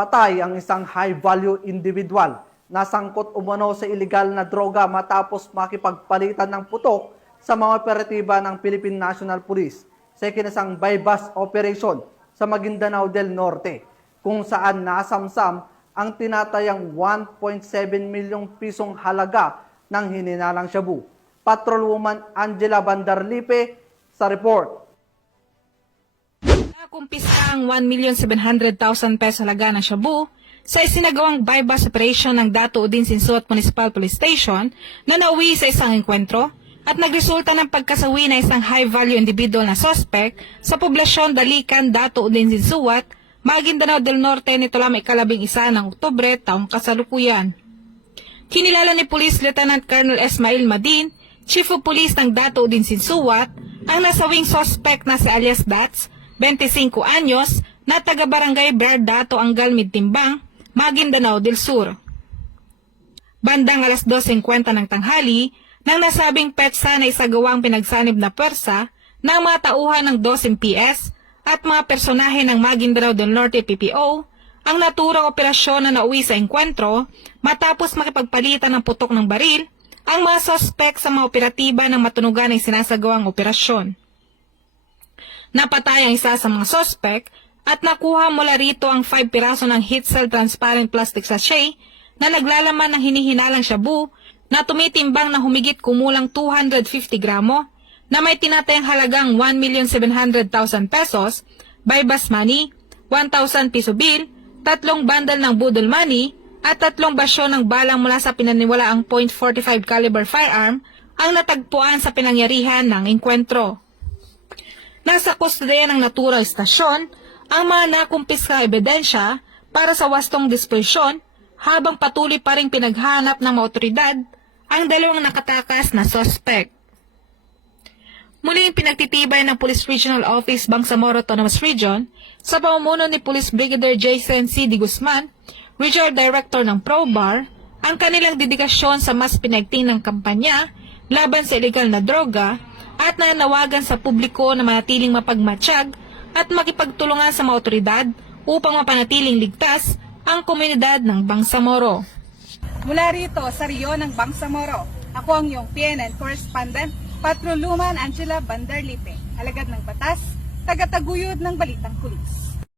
Patay ang isang high-value individual na sangkot umano sa iligal na droga matapos makipagpalitan ng putok sa mga operatiba ng Philippine National Police sa ikinasang bypass operation sa Maguindanao del Norte, kung saan nasamsam ang tinatayang 1.7 milyong pisong halaga ng hininalang shabu. Patrolwoman Angela Bandarlipe sa report. Nakumpisa ang 1,700,000 peso halaga ng shabu sa isinagawang bypass operation ng Dato Udin Sinsuat Municipal Police Station na nauwi sa isang enkwentro at nagresulta ng pagkasawi ng isang high-value individual na suspect sa poblasyon Dalikan, Dato Udin Sinsuat, Maguindanao del Norte nito lamang ika-11 ng Oktubre taong kasalukuyan. Kinilala ni Police Lieutenant Colonel Esmail Madin, Chief of Police ng Dato Udin Sinsuat, ang nasawing suspect na si alias Dats, 25 anyos, na taga-barangay Berdato Angal Midtimbang, Maguindanao del Sur. Bandang alas 2:50 ng tanghali, nang nasabing petsa na isagawang pinagsanib na pwersa ng mga tauhan ng 2 MPS at mga personahe ng Maguindanao del Norte PPO, ang naturang operasyon na nauwi sa enkwentro matapos makipagpalitan ng putok ng baril ang mga sospek sa mga operatiba ng matunugan ng sinasagawang operasyon. Napatay ang isa sa mga sospek at nakuha mula rito ang 5 piraso ng heat cell transparent plastic sachet na naglalaman ng hinihinalang shabu na tumitimbang na humigit kumulang 250 gramo na may tinatayang halagang 1,700,000 pesos, bypass money, 1,000 piso bill, 3 bundle ng budol money, at 3 basyo ng balang mula sa pinaniwalaang .45 caliber firearm ang natagpuan sa pinangyarihan ng enkwentro. Nasa kustodiya ng naturang istasyon ang mga nakumpiskang ebidensya para sa wastong disposisyon habang patuloy pa ring pinaghanap ng mga otoridad ang 2 nakatakas na suspect. Muling pinagtitibay ng Police Regional Office Bangsamoro Autonomous Region sa pamumuno ni Police Brigadier Jason C. D. Guzman, Regional Director ng ProBar, ang kanilang dedikasyon sa mas pinagtinang kampanya laban sa illegal na droga at nanawagan sa publiko na manatiling mapagmatsyag at makipagtulungan sa mga otoridad upang mapanatiling ligtas ang komunidad ng Bangsamoro. Mula rito sa Rio ng Bangsamoro, ako ang iyong PNN correspondent, Patrolwoman Angela Bandarlipe, alagad ng batas, tagataguyod ng Balitang Pulis.